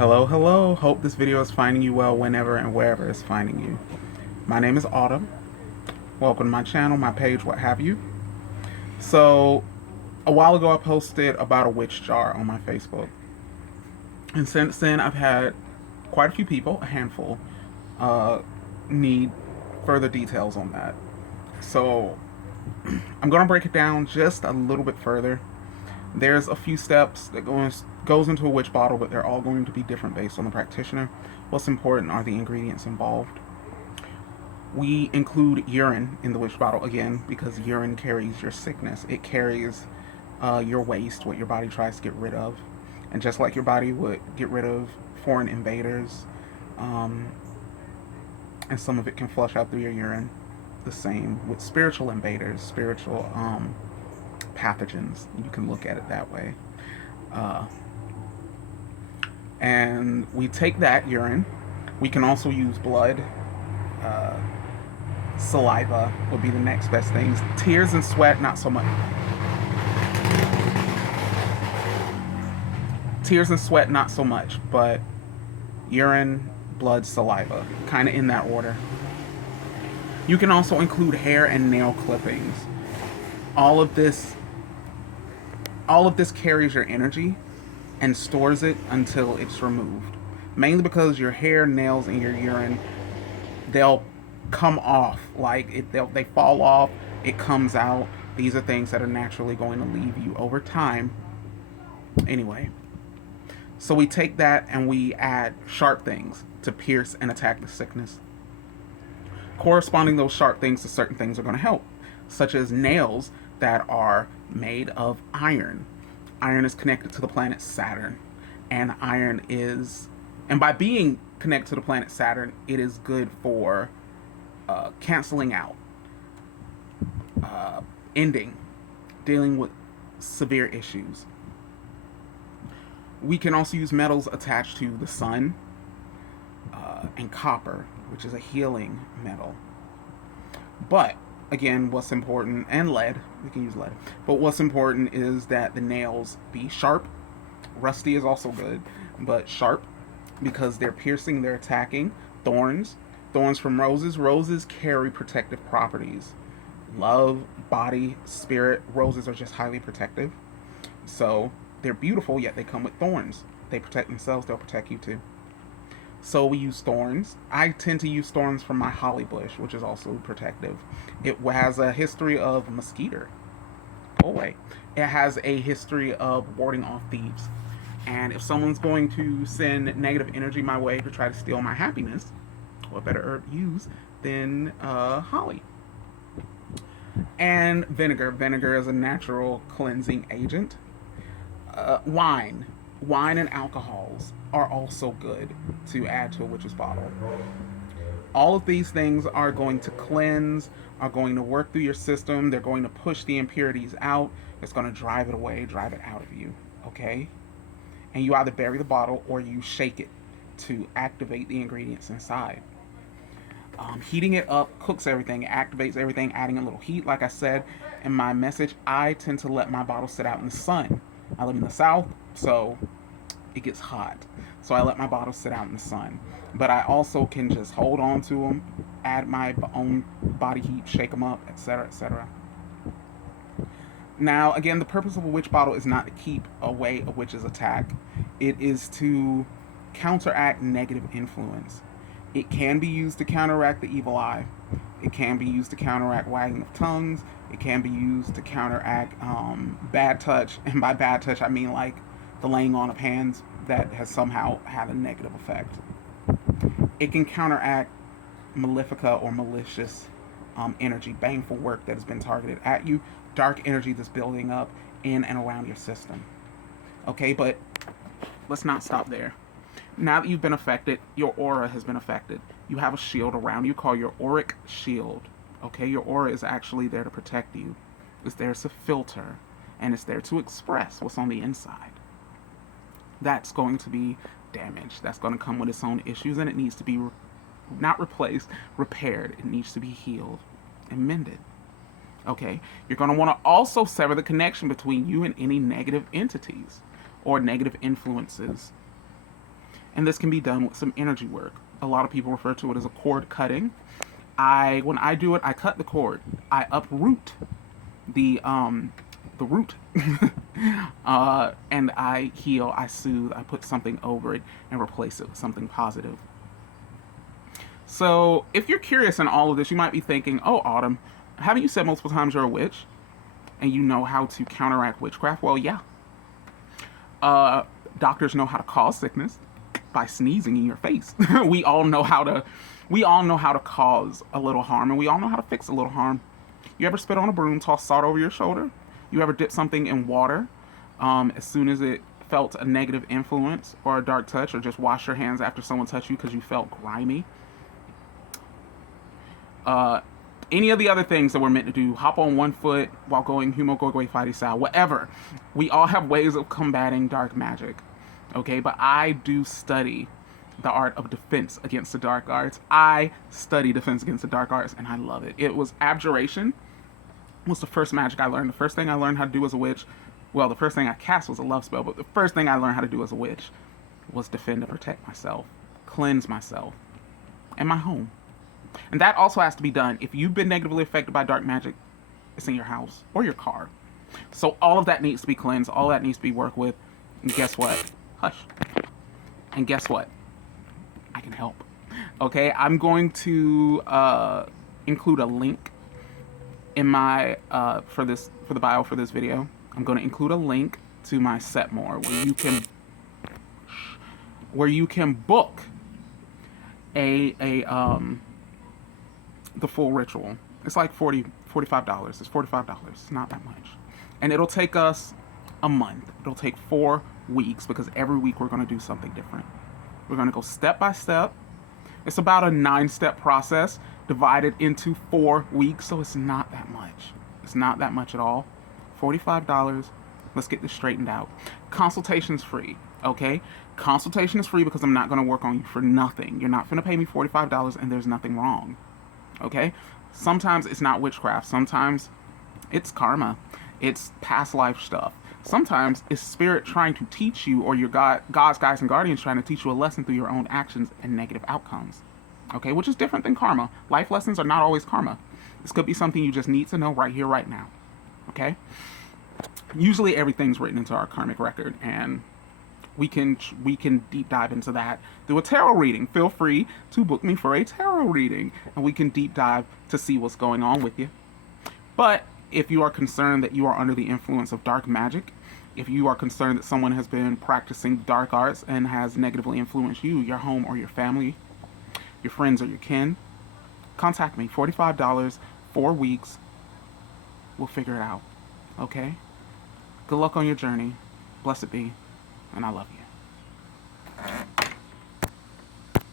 Hello, hello. Hope this video is finding you well whenever and wherever it's finding you. My name is Autumn. Welcome to my channel, my page, what have you. So, a while ago I posted about a witch jar on my Facebook. And since then I've had quite a few people, a handful, need further details on that. So, I'm going to break it down just a little bit further. There's a few steps that goes into a witch bottle, but they're all going to be different based on the practitioner. What's important are the ingredients involved. We include urine in the witch bottle, again, because urine carries your sickness. It carries your waste, what your body tries to get rid of. And just like your body would get rid of foreign invaders, and some of it can flush out through your urine, the same with spiritual invaders, spiritual pathogens. You can look at it that way. And we take that urine. We can also use blood. Saliva would be the next best things. Tears and sweat, not so much. Tears and sweat, not so much, but urine, blood, saliva, kind of in that order. You can also include hair and nail clippings. All of this carries your energy and stores it until it's removed. Mainly because your hair, nails, and your urine, they'll come off. They fall off, it comes out. These are things that are naturally going to leave you over time. Anyway, so we take that and we add sharp things to pierce and attack the sickness. Corresponding those sharp things to certain things are going to help, such as nails that are made of iron. Iron is connected to the planet Saturn, and by being connected to the planet Saturn, it is good for canceling out, ending, dealing with severe issues. We can also use metals attached to the sun, and copper, which is a healing metal. But again, what's important, and lead, we can use lead, but what's important is that the nails be sharp. Rusty is also good, but sharp, because they're piercing, they're attacking. Thorns from roses carry protective properties. Love, body, spirit, roses are just highly protective. So they're beautiful, yet they come with thorns. They protect themselves, they'll protect you too. So we use thorns. I tend to use thorns from my holly bush, which is also protective. It has a history of mosquito. Oh wait. It has a history of warding off thieves. And if someone's going to send negative energy my way to try to steal my happiness, what better herb to use than holly? And vinegar. Vinegar is a natural cleansing agent. Wine and alcohols are also good to add to a witch's bottle. All of these things are going to cleanse, are going to work through your system. They're going to push the impurities out. It's going to drive it away, drive it out of you. Okay? And you either bury the bottle or you shake it to activate the ingredients inside. Heating it up cooks everything, activates everything, adding a little heat. Like I said in my message, I tend to let my bottle sit out in the sun. I live in the South, so it gets hot. So I let my bottles sit out in the sun. But I also can just hold on to them, add my own body heat, shake them up, etc., etc. Now, again, the purpose of a witch bottle is not to keep away a witch's attack. It is to counteract negative influence. It can be used to counteract the evil eye. It can be used to counteract wagging of tongues. It can be used to counteract bad touch. And by bad touch, I mean like the laying on of hands that has somehow had a negative effect. It can counteract malefica or malicious energy, baneful work that has been targeted at you, dark energy that's building up in and around your system. Okay, but let's not stop there. Now that you've been affected, your aura has been affected. You have a shield around you called your auric shield. Okay, your aura is actually there to protect you. It's there to filter, and it's there to express what's on the inside. That's going to be damaged. That's going to come with its own issues, and it needs to be not replaced, repaired. It needs to be healed and mended. Okay, you're going to want to also sever the connection between you and any negative entities or negative influences. And this can be done with some energy work. A lot of people refer to it as a cord cutting. When I do it, I cut the cord. I uproot the root, and I heal, I soothe, I put something over it and replace it with something positive. So if you're curious in all of this, you might be thinking, "Oh, Autumn, haven't you said multiple times you're a witch and you know how to counteract witchcraft?" Well, yeah. Uh, Doctors know how to cause sickness by sneezing in your face. we all know how to we all know how to cause a little harm, and we all know how to fix a little harm. You ever spit on a broom, toss salt over your shoulder? You ever dip something in water as soon as it felt a negative influence or a dark touch, or just wash your hands after someone touched you because you felt grimy? Uh, any of the other things that we're meant to do, hop on one foot while going humo goigoi fighty style, whatever. We all have ways of combating dark magic, okay? But I do study the art of defense against the dark arts. I study defense against the dark arts, and I love it. It was abjuration was the first magic I learned. The first thing I learned how to do as a witch, well, the first thing I cast was a love spell, but the first thing I learned how to do as a witch was defend and protect myself, cleanse myself, and my home. And that also has to be done. If you've been negatively affected by dark magic, it's in your house or your car. So all of that needs to be cleansed. All that needs to be worked with. And guess what? Hush. And guess what? I can help. Okay, I'm going to include a link in my for the bio for this video. I'm going to include a link to my Setmore where you can book a the full ritual. It's like $45. It's $45. It's not that much. And it'll take us a month. It'll take 4 weeks, because every week we're going to do something different. We're going to go step by step. It's about a 9-step process divided into 4 weeks, so it's not that much. It's not that much at all. $45. Let's get this straightened out. Consultation's free, okay? Consultation is free because I'm not going to work on you for nothing. You're not going to pay me $45 and there's nothing wrong. Okay? Sometimes it's not witchcraft. Sometimes it's karma. It's past life stuff. Sometimes it's spirit trying to teach you, or your God's guides and guardians trying to teach you a lesson through your own actions and negative outcomes. Okay? Which is different than karma. Life lessons are not always karma. This could be something you just need to know right here, right now. Okay? Usually everything's written into our karmic record, and we can deep dive into that through a tarot reading. Feel free to book me for a tarot reading, and we can deep dive to see what's going on with you. But if you are concerned that you are under the influence of dark magic, if you are concerned that someone has been practicing dark arts and has negatively influenced you, your home, or your family, your friends, or your kin, contact me. $45, 4 weeks. We'll figure it out. Okay? Good luck on your journey. Blessed be. And I love you.